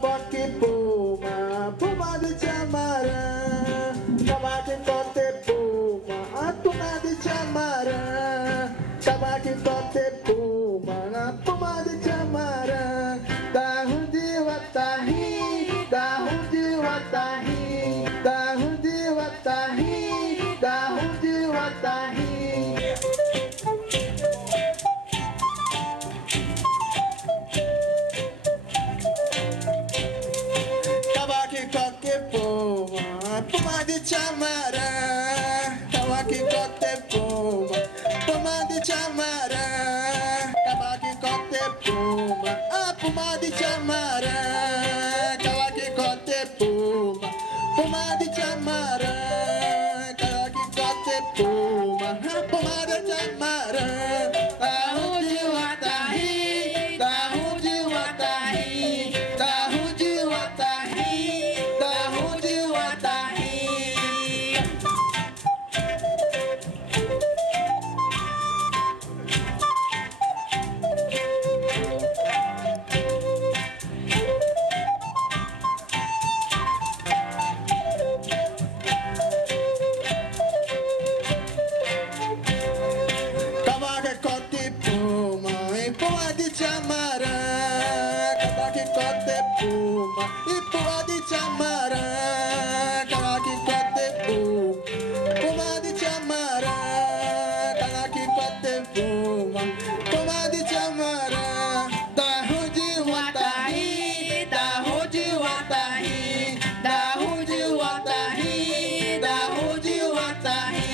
baki puma, puma di camara. Kamaki kote puma, puma di camara. Kamaki kote puma, puma di camara. Dahu di watahi, dahu di watahi, dahu di watahi, dahu di watahi. Puma di camara, kawaki kote puma. Puma di camara, kawaki kote puma. Puma di camara, kawaki kote puma. Puma di camara, kawaki kote puma. Puma di camara, tahu jiwatahi, tahu jiwatahi, tahu jiwatahi, tahu jiwatahi. Kabake kote puma, puma di camara. Kabake kote puma, puma di camara. Kabake kote puma, puma di camara. Kabake kote puma, puma di camara. Tahu jiwatahi, tahu jiwatahi, tahu jiwatahi, tahu jiwatahi.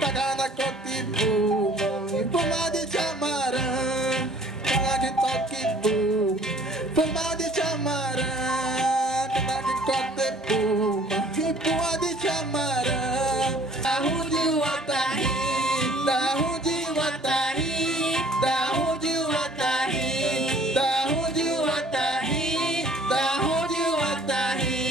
Tagana kote puma, puma di camara. Kabake kote puma, puma di camara. Kabake kote puma, puma di camara. Tahu jiwatahi, tahu jiwatahi, tahu jiwatahi, tahu jiwatahi, tahu jiwatahi.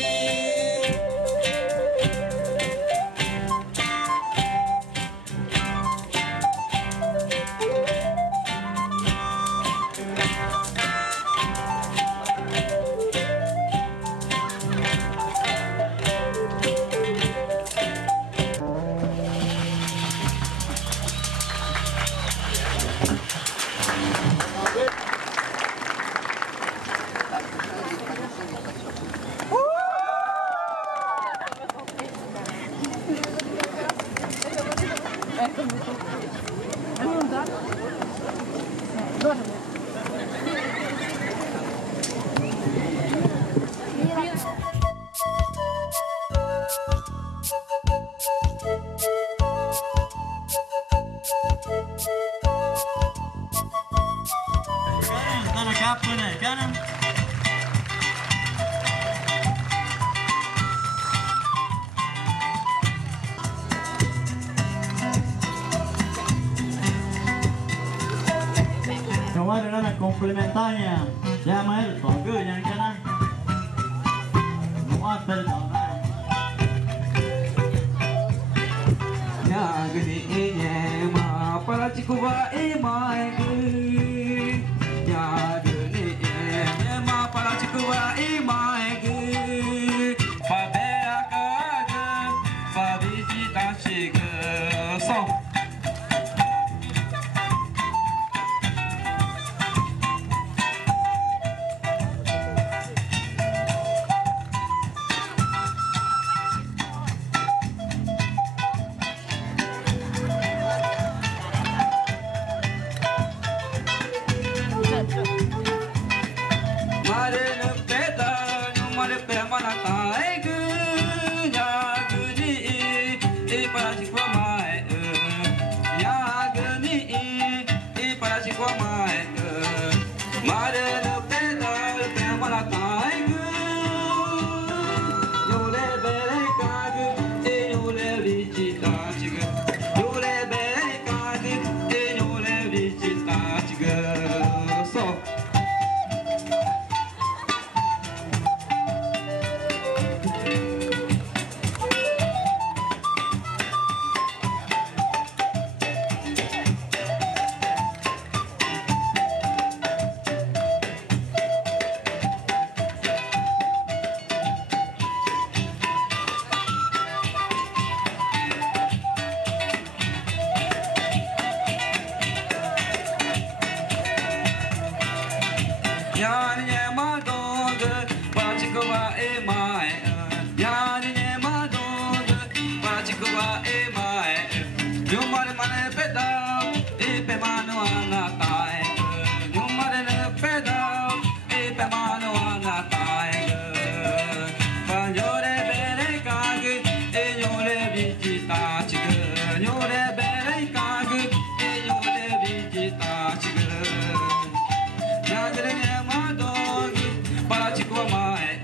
Tanah kapan ya kanan? Kemarin anak komplementarnya, llama el toque yang kanan. No perdona. Ya gini ma para chico va mai ya gini ma para chico va mai fa bea kaga fa visita chega só ma dog, Pachikova e mai, Yanine ma dog, Pachikova e mai, Yumare mane pedal, e pe mano anatai, Yumare pedal, e pe mano anatai, Panyore bere kage, e yore vigita chige, Yore bere kage, e yore vigita chige. Yagre ma dog, Pachikova mai,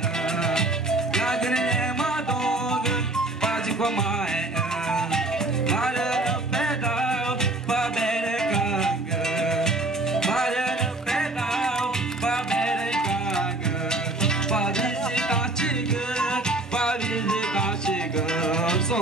Yagre ma dog, Pachikova mai, Mare no pedal, pa bere kage, Mare no pedal, pa bere kage, pa visita chige, pa visita chige. So.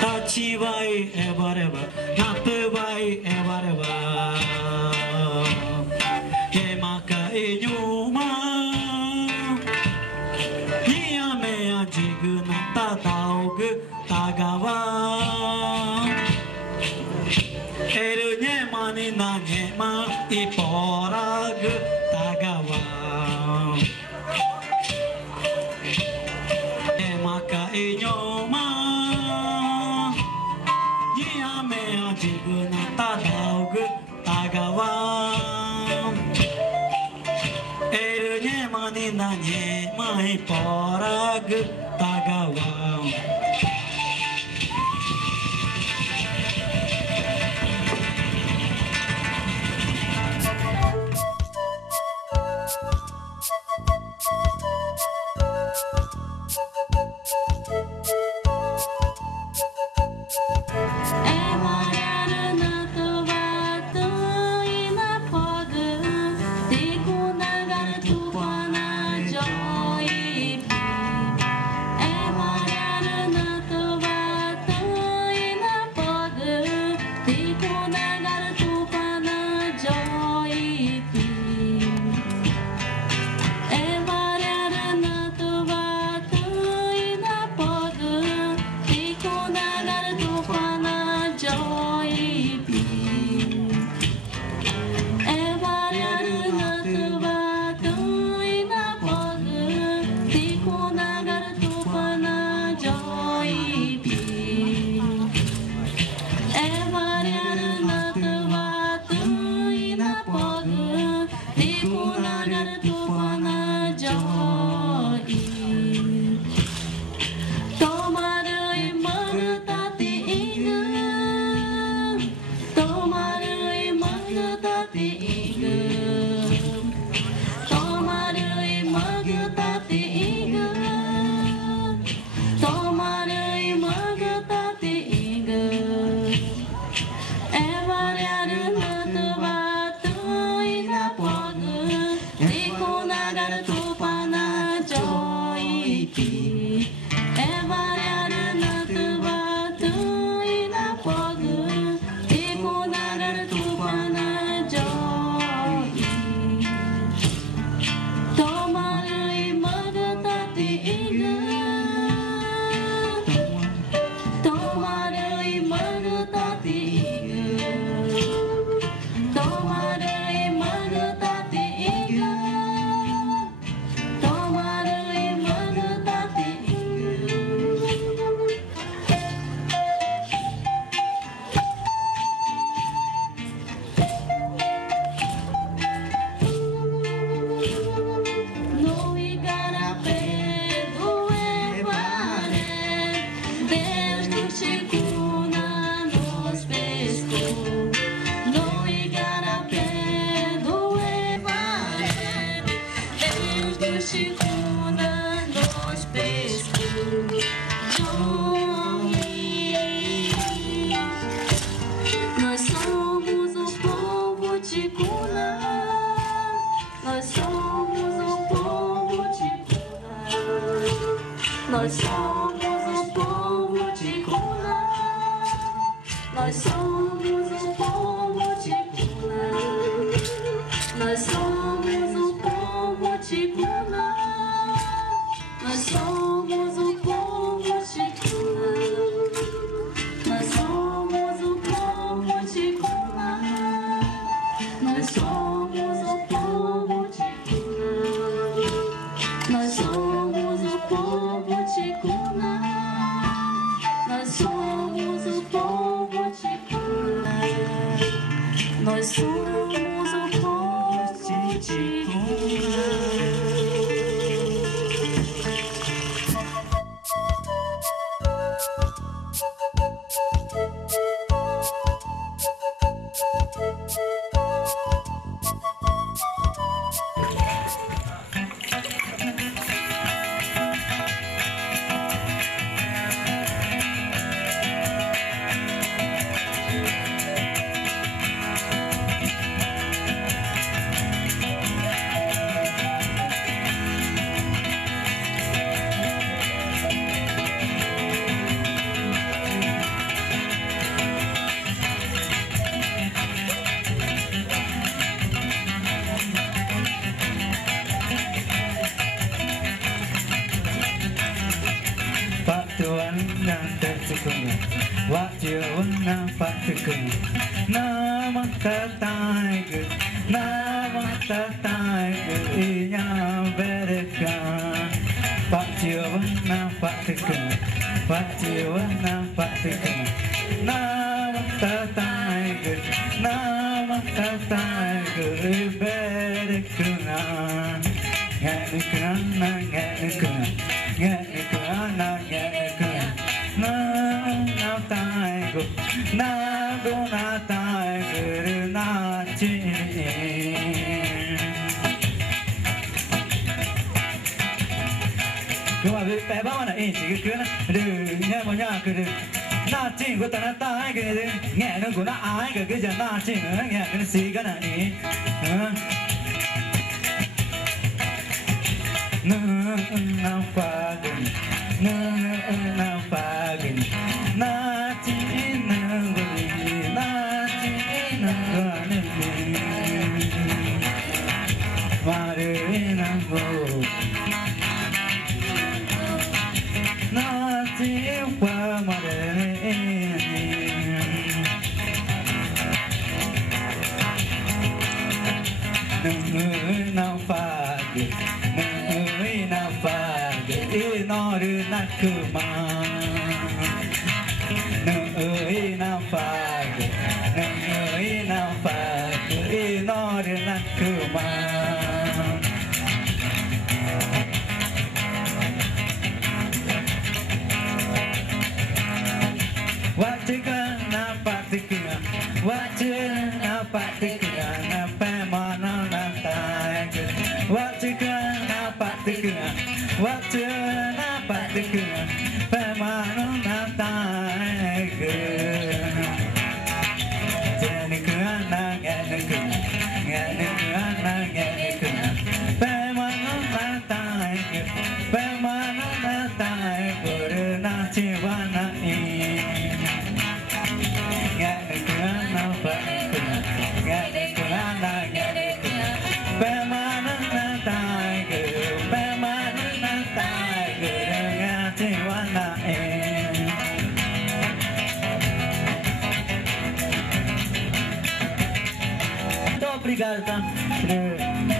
立ちばいえばればなってばいえばればえまかいにゅまにやめやじぐなたたおぐたがわえるねまになねまいぽらぐたがわえまかいにゅま自分のただおぐたがわエルネマになにまいぽらぐたがわNós somos o povo de Cuna. Nós somos o povo de Cuna. Nós somos o povo de Cuna. Nós somos o povo de Cuna. Nós somos o povo de Cuna. Nós somos o povo de Cuna. Nós somos o povo de Cuna. Nós somos o povo de Cuna. Nós somos o povo de Cuna. Wajib nampak tekan, nama tertaik, nama tertaik, inya berikan. Wajib nampak tekan, wajib nampak tekan, nama tertaik, nama tertaik, berikan. Ngekkan, ngekkan, ngekkan, ngekkan. Na taigo na taigo na chi. Cuma bebe mana ini kena dengnya banyak kena. Na chi gua tanah taigo ngeh nunggu na ai ke kerja na chi ngeh kena si kana ni. Na pagi na pagi na cina beli na cina beli mari nanggo na cina mari na pagi na pagi inoru nakuma na pagi inoru nakuma wajika na patika wajika na patika na pemana na taiga wajika na patika wajika na patika pemana na taiga jenikana genikana pemana na taiga pemana na taiga na chiwana Obrigado, tá?